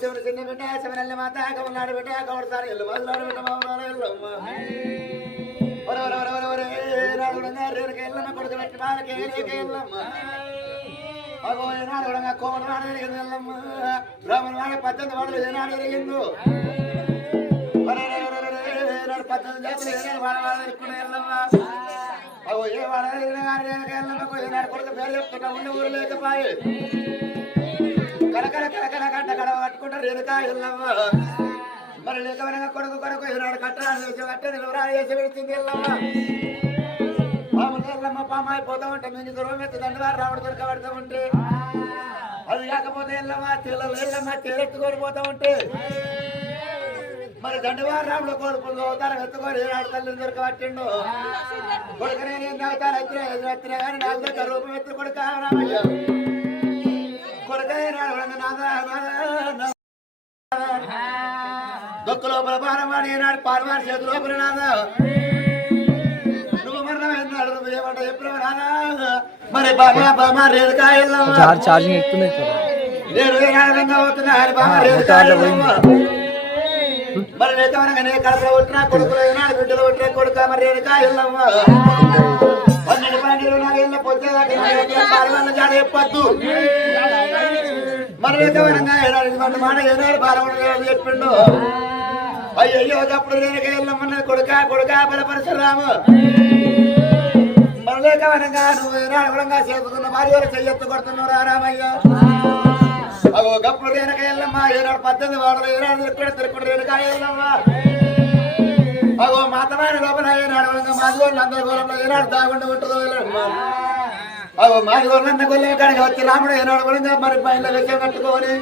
శివుని చిన్న బిడ్డ శివనల్లి మాత కమలాడు బిడ్డ కమడతారు ఎల్లు మొదలాడు బిడ్డ మామూలు ఎల్లమ్మ ఒరే ఒరే ఒరే ఒరే ఒరే నాడుగా ఎల్లమ్మ కొడుకు పెట్టి వాళ్ళకి ఎల్లమ్మ అగో ఏనాడు కూడా కోమటి నాడు ఎరిగింది ఎల్లమ్మ బ్రాహ్మణ వాడి పద్దెనిమిది వాడలు ఏనాడు ఎరిగిందో ఒరే ఒరే ఒరే ఒరే ఏనాడు పద్దెనిమిది జాతులు ఏనాడు వాడ వాడ ఎరుకునే ఎల్లమ్మ అగో ఏ వాడ ఎరిగిన కానీ రేరుకి ఎల్లమ్మకు ఏనాడు కొడుకు పేరు చెప్తున్నా ఉండి ఊరు లేకపోయి కరకర కరకర గడ్డ గడవ కట్టుకుంటారు ఎదుక ఎల్లమ్మ మరి లేకవనగా కొడుకు కొడుకు ఈనాడు కట్టాలు వేసి కట్ట నిలవరాలు వేసి పెడుతుంది ఎల్లమ్మ పాములు ఎల్లమ్మ పామ అయిపోతా ఉంటే మేము దూరం ఎత్తి దండవారు రావడం దొరకబడుతూ ఉంటే. అది కాకపోతే ఎల్లమ్మ తీలలు ఎల్లమ్మ తీరెత్తుకొని పోతా ఉంటే. మరి దండవారు రాముడు కొడుకులు అవుతారు ఎత్తుకొని ఈనాడు తల్లిని దొరకబట్టిండు కొడుకు నేను తాగుతాను ఎత్తున ఎత్తున కానీ నాకు దగ్గర రూపం ఎత్తు కొడుకు రామయ్య? దొక్క లోపల పారవాడి నాడు పారవాడి చేతి లోపల నాదా మరి బాబా బాబా రేదుకాయల్లో చార్జ్ ఛార్జింగ్ ఎక్కుతుంది నేను ఏనాడంగా అవుతున్నా అని బాబా రేదుకాయల్లో మరి లేకమనగానే కడపలో పుట్టిన కొడుకులు ఏనాడు బిడ్డలు పుట్టిన కొడుక మరి రేదుకాయల్లమ్మ పన్నెండు పన్నెండు ఇరవై నాలుగు ఏళ్ళ పొద్దుదాకా పాలవల్ల జాడ చెప్పొద్దు. మరి ఏకవరంగా ఏడాది మాట మాట ఏనాడు బాలవుడు చెప్పిండు. అయ్యో అప్పుడు రేణుక వెళ్ళమన్నది కొడుక కొడుక బలపరశురాము. మరి లేకవరంగా నువ్వు ఏనాడు వరంగా చేస్తున్న భార్య చెయ్యెత్తు కొడుతున్నావు రా రామయ్య అగో గప్పుడు రేణుక ఎల్లమ్మ ఏనాడు పద్దెనిమిది వాడలు ఏనాడు తిరుక్కుడు తిరుక్కుడు రేణుక ఎల్లమ్మ అగో మాతమైన లోపల ఏనాడు వరంగా మాదిగోళ్ళు అందరి గోళంలో ఏనాడు దాగుండి ఉంటుందో ఎల్లమ్మ అగో మాదిగోళ్ళన్న గొల్లె కాడికి వచ్చి రాముడు ఏనాడు వరంగా మరి పైన విషయం కట్టుకొని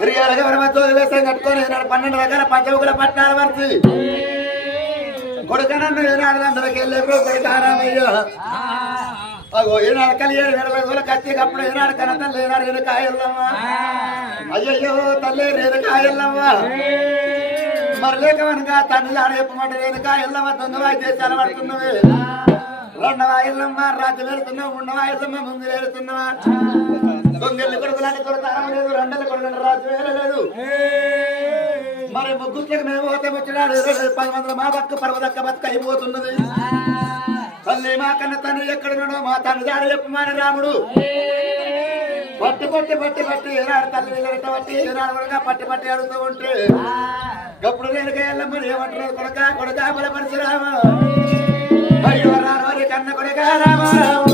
తిరిగారుగా మరి మధ్య వేషం కట్టుకొని ఏనాడు పన్నెండు రకాల పంచముఖుల పట్టాల వరసి కొడుకనన్ను ఏనాడు అందరికి వెళ్ళారు కొడుకారామయ్యో. అగో ఏనాడు కలియాడు నెల రోజుల కత్తి అప్పుడు ఏనాడు కన తల్లి ఏనాడు ఏడు కాయల్లమ్మా అయ్యయ్యో తల్లి రేదు కాయల్లమ్మా మరి లేకమనగా తండ్రి ఆడ చెప్పమాట రేదు కాయల్లమ్మ దొంగవా చేసి పడుతున్నవి రెండవా ఇల్లమ్మ రాత్రి వెళ్తున్నావు ఉండవా ఇల్లమ్మ ముందు వెళ్తున్నావా దొంగల్ని కొడుకులాంటి కొడతారం లేదు రెండలు కొడుకుని రాత్రి వేయలేదు మరి ముగ్గుట్లకు మేము పోతే వచ్చినాడు పది వందల మా బతుకు పర్వదక్క బతుక అయిపోతున్నది. తల్లి మా కన్న తండ్రి ఎక్కడున్నాడో మా తండ్రి దాడి చెప్పమాని రాముడు. పట్టి పట్టి పట్టి పట్టి ఏనాడు తల్లి పట్టి ఏనాడు వరగా పట్టి పట్టి అడుగుతూ ఉంటే గప్పుడు నేను వెళ్ళమని ఏమంటున్నారు కొడక కొడక బలపరిచి రామ. అయ్యో రారి కన్న కొడక రామ. అయ్యో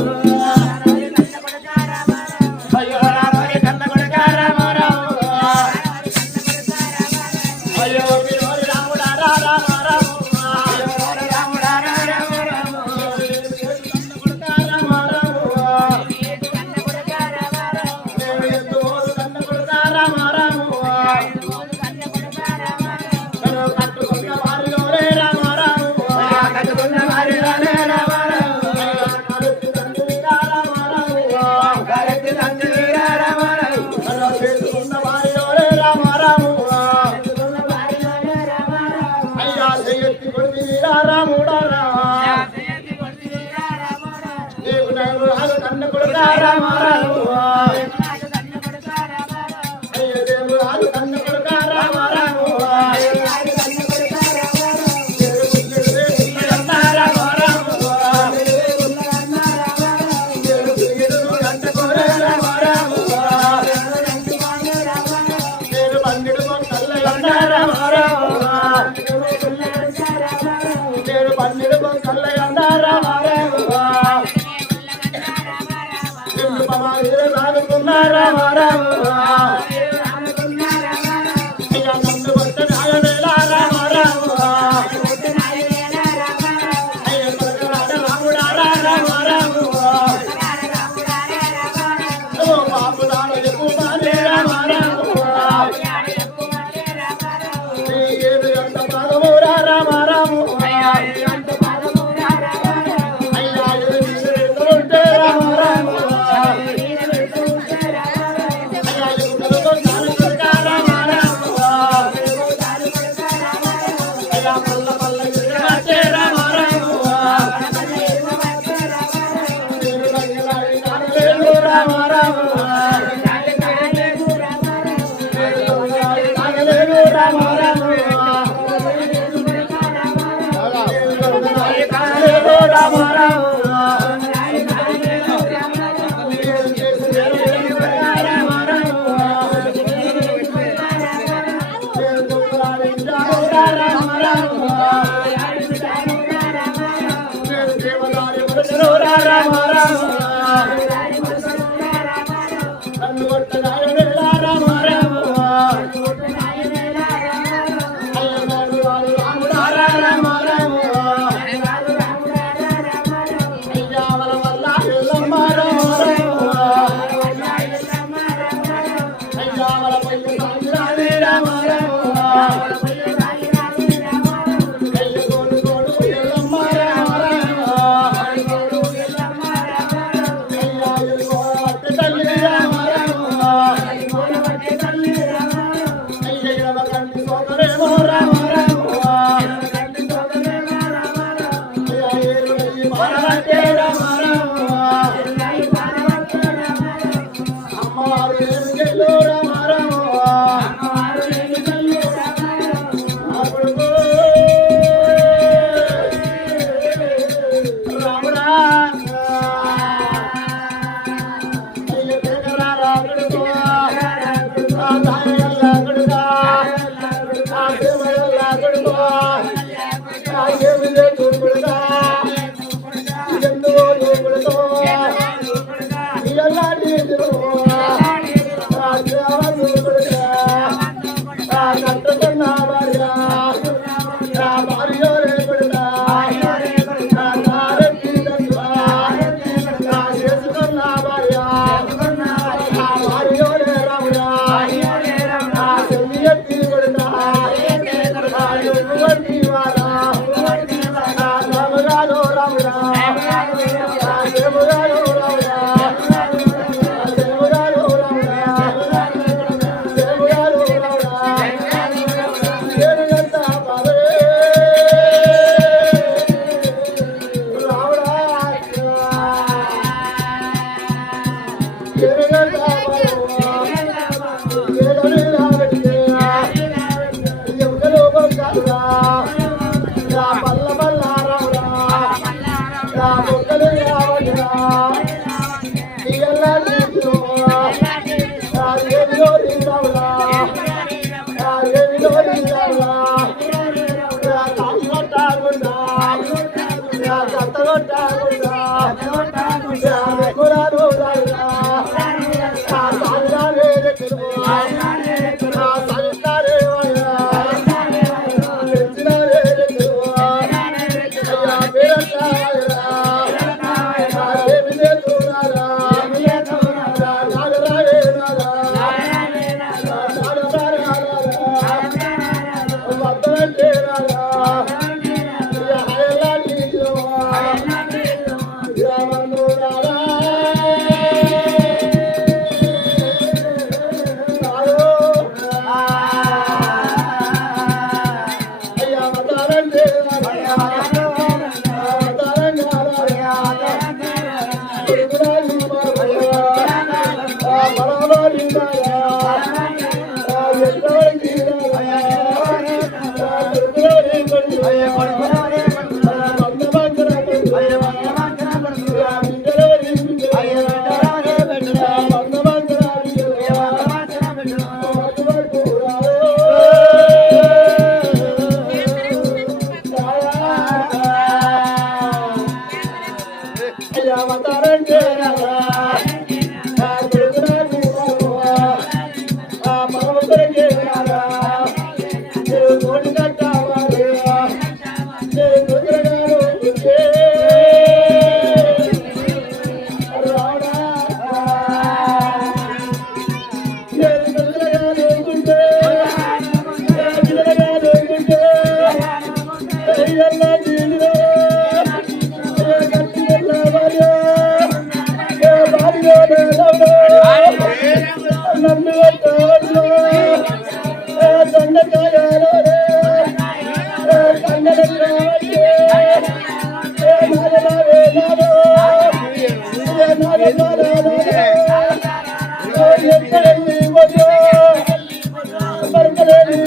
ಕರೆಗೆ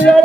ఎవరి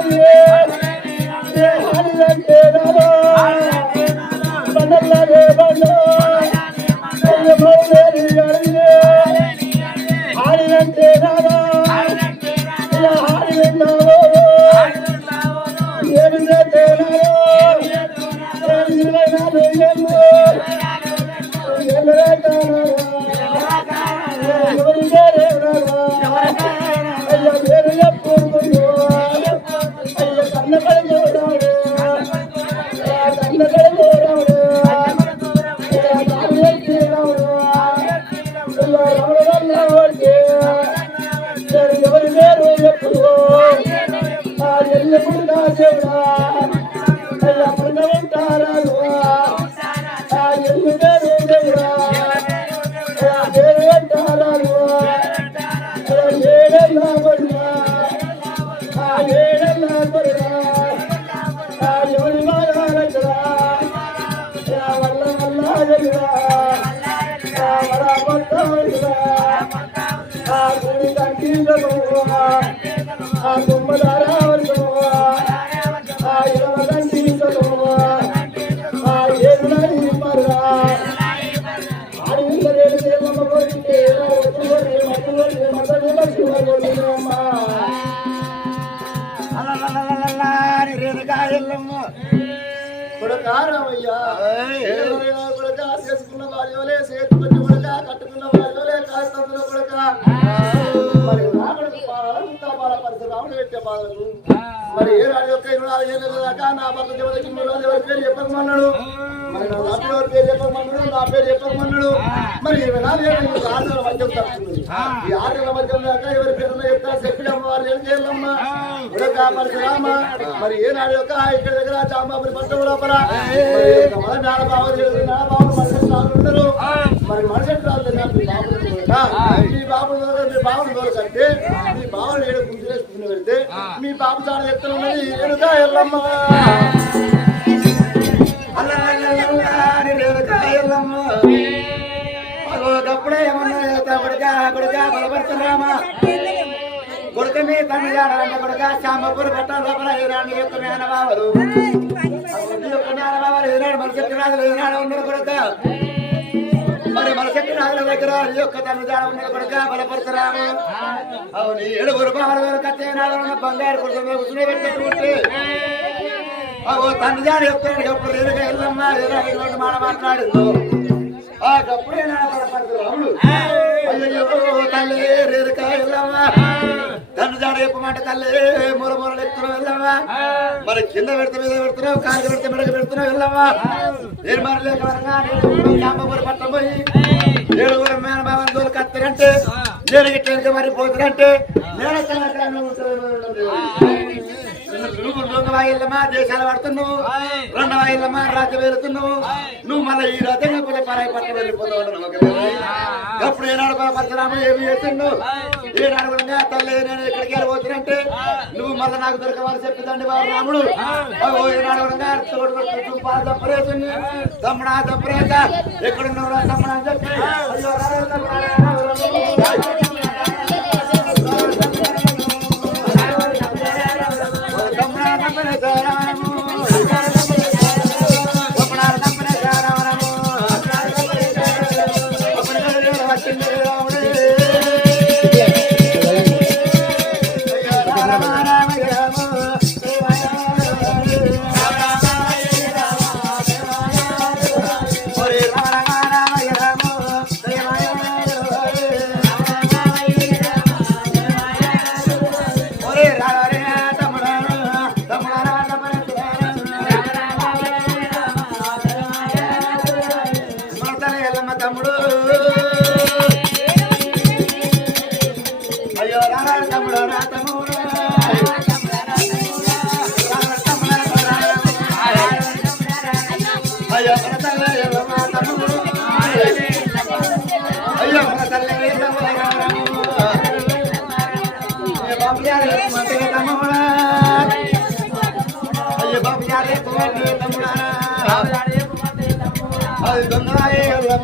చేసుకున్న వారివలే చేతుకొచ్చి కొడుకా కట్టుకున్న వారివలే కాస్తంలో కొడుకా. మరి నా కొడుకు పాలంతా బాల పరిస్థితి రాముడు పెట్టే బాధలకు మరి ఏ రాడు యొక్క ఇరవై నాలుగు ఏళ్ళ దాకా నా భర్త దేవుడికి మూడు రోజులు ఎవరి పేరు చెప్పకమన్నాడు. మరి నా నా పేరు పేరు చెప్పకమన్నాడు? నా పేరు చెప్పకమన్నాడు. మరి ఇరవై నాలుగు ఏళ్ళు ఆరు నెలల మధ్యం తప్పుతుంది ఈ ఆరు నెలల మధ్యం దాకా ఎవరి పేరు చెప్తా చెప్పి అమ్మ వారు ఏం చేయాలమ్మా పరశురామ మరి ఏ నాడు యొక్క ఇక్కడ దగ్గర చాంబాబురి పట్ల లోపల? మరి నాడబాబు నాడబాబు మనిషి రాళ్ళు ఉండరు మరి మనిషి రాళ్ళు మీ బాబు బాబు దొరకంటే మీ బాబుని ఏడు గుంజులేసుకుని వెళ్తే మీ బాబు చాలా చెప్తున్నది ఎనుక ఎల్లమ్మ. ఒకప్పుడే ఏమన్నా కొడుకా కొడుకా బలపడుతున్నామ కొడుకు మీ తండ్రి జాడ కొడుక శాంబపూర్ పట్ట లోపల ఈనాడు యొక్క మేనబావలు ఈ యొక్క మేనబావలు ఈనాడు మన రాదు రాజులు ఈనాడు ఉన్నారు కొడుక. మరి మన శక్తి రాజుల దగ్గర ఈ యొక్క కొడుక అవును ఏడుగురు బావల కత్తే బంగారు కొడుకు తండ్రి జాడ చెప్తాడు ఎప్పుడు రేరుగా వెళ్ళమ్మా రేరు మాట మాట్లాడిందో. ఆ గప్పుడే నా చెప్పమంటే తల్లి మూల మూలలు ఎత్తున్నావు వెళ్ళమ్మా మరి కింద పెడితే మీద పెడుతున్నావు కాలు పెడితే మెడకు పెడుతున్నావు వెళ్ళమ్మా నేను మరి లేక వరగా పట్టం పోయి ఏడుగురు మేన బాబన్ దోలు కత్తారంటే నేను గిట్ల మరి పోతారంటే నేను వాయిల్లమ్మా దేశాలు పడుతున్నావు. రెండు వాయిల్లమ్మా రాజ్యం వెళ్తున్నావు నువ్వు మళ్ళీ ఈ రథంగా కూడా పరాయి పట్ల వెళ్ళిపోతావు అప్పుడు ఏనాడు కూడా పరశురామ ఏమి చేస్తుండు ఏనాడు కూడా తల్లి నేను ఎక్కడికి వెళ్ళిపోతున్నంటే నువ్వు మళ్ళీ నాకు దొరకవాలని చెప్పిందండి బాబు రాముడు. ఏనాడు కూడా తోడు తప్పరేసింది తమ్ముడా తప్పరేత ఎక్కడున్నావు తమ్ముడా అని చెప్పి తమ్ముడా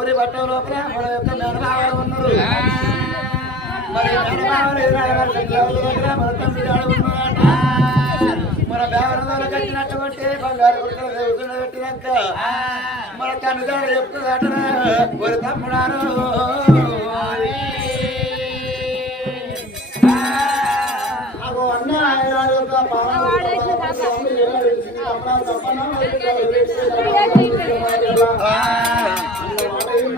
సాంబాపురి బట్ట లోపల మన యొక్క మేనమావారు ఉన్నారు. మరి మేనమావారు దగ్గర మన తమ్ముడు. మన బేవరదాలు కట్టినటువంటి బంగారు గుడికలు దేవుతున్న పెట్టినాక మన తండ్రి చెప్తుందట ఒక తమ్ముడారు తప్పన?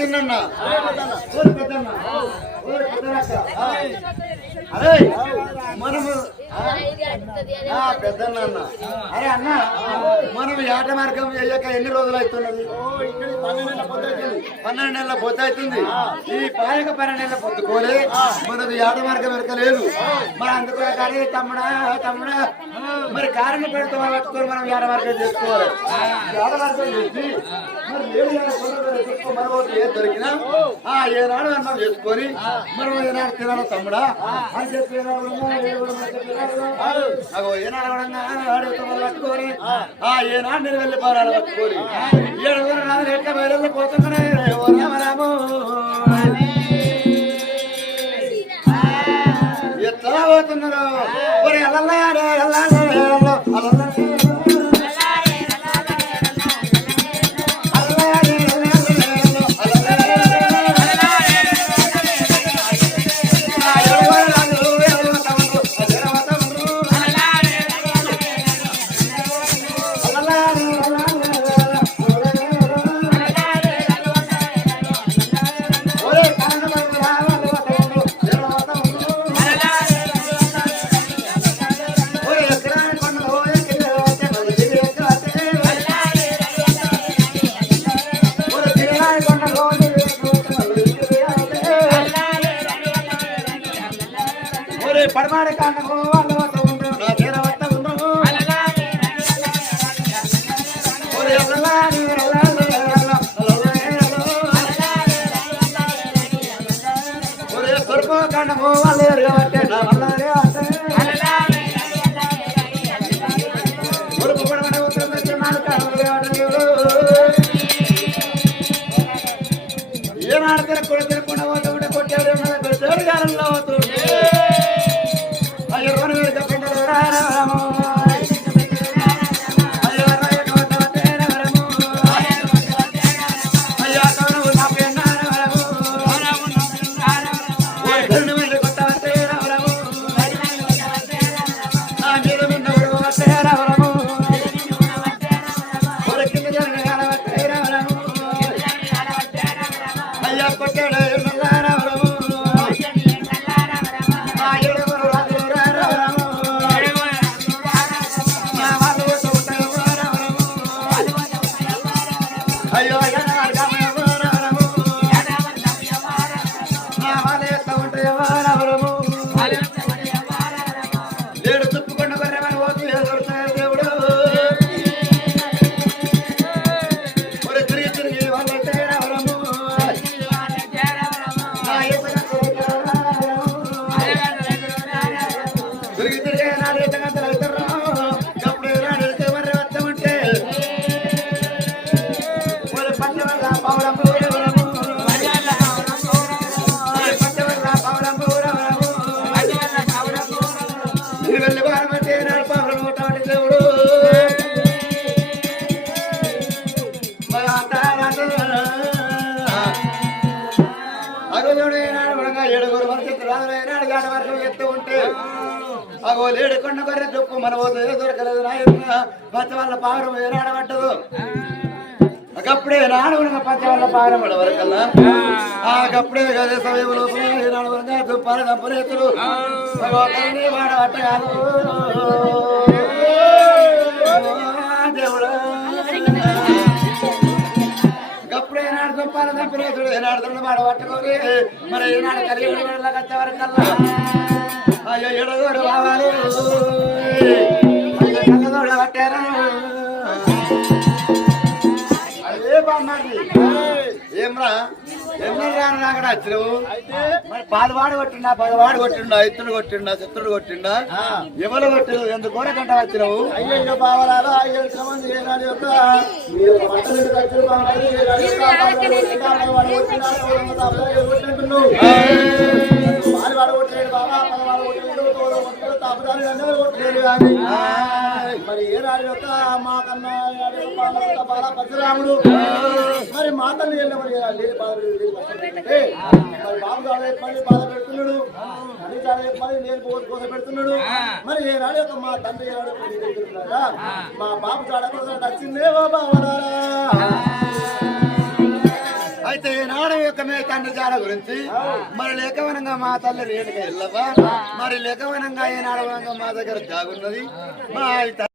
చిన్న అదే మనము ఆ, పెద్దన్న అన్న అరే అన్న మనం ఏట మార్గం చేయక ఎన్ని రోజులు అవుతున్నది పన్నెండు నెలల పొద్దు అవుతుంది. ఈ పాయక పన్నెండు నెలల పొద్దుకోలే మనది ఏట మార్గం ఎరకలేదు మరి అందుకు కానీ తమ్ముడా తమ్ముడా మరి కారణం పెడితే పట్టుకొని మనం ఏట మార్గం చేసుకోవాలి ఏట మార్గం చేసి మరి ఏడు ఏళ్ళ పొద్దు దొరికినా ఆ ఏనాడు అన్నం చేసుకొని మనం ఏనాడు తినాలి తమ్ముడా అని చెప్పి ఏనాడు ఉన్నా, ఏనాడు ఉన్నా, చెప్పి ఏనాడు ఉన్నా. అగో ఏనాడు కూడా ఆడుతాం పట్టుకొని ఆ ఏనాడు నేను వెళ్ళి పారాలు పట్టుకొని ఏడు ఊరు నాలుగు ఎట్లా బయలు పోతున్నానే దిగిరాని కొండలు, నాయన పచ్చ వాళ్ళ పావురం ఏనాడ పట్టదు ఒకప్పుడే నాడు ఉన్న పచ్చ వాళ్ళ పావురం వరకల్లా ఆకప్పుడే కదే సమయంలో ఏనాడు వరగా దుప్పాల దంపరేతులు అగో తల్లి వాడ పట్ట కాదు. దేవుడా. గప్పుడే ఏనాడు దుప్పాల దంపరేతుడు ఏనాడు దున్న వాడ పట్టుకోని మరి ఏనాడు కలిగి వెళ్ళగా వరకల్లా? అయ్యో ఎడగోడు బావాలు అయ్యో పట్టారా అదే బామ్మది ఏమ్రా ఎన్నో రాను నాకడ వచ్చినావు మరి పాలు వాడు కొట్టిండా పగవాడు కొట్టిండా ఇత్తుడు కొట్టిండా చిత్రుడు కొట్టిండా ఎవరు కొట్టిండు ఎందుకు గంట వచ్చినావు అయ్యయ్యో బావలారా అయ్యో ఏనాడు యొక్క మీరు ఒక వాడు కొట్టలేడు వాడు కొట్టలేడు, తోడు కొట్టలేడు, తాపుదారు అందరూ కొట్టలేడు కానీ. మరి ఏనాడు యొక్క మా కన్నా యొక్క బాల బాల పరశురాముడు మరి మా తల్లి వెళ్ళమని లేని బాధ మరి బాబు గారు చెప్పమని బాధ పెడుతున్నాడు తల్లి జాడ చెప్పమని నేను కోస పెడుతున్నాడు మరి ఏ రాడు యొక్క మా తండ్రి మా బాబు చాడ కోసం నచ్చిందే బాబా అయితే ఈనాడు యొక్క మీ తండ్రి జాడ గురించి మరి లేఖవనంగా మా తల్లి రేణుక ఎల్లవా మరి లేఖవనంగా ఈనాడు మా దగ్గర జాగున్నది. మా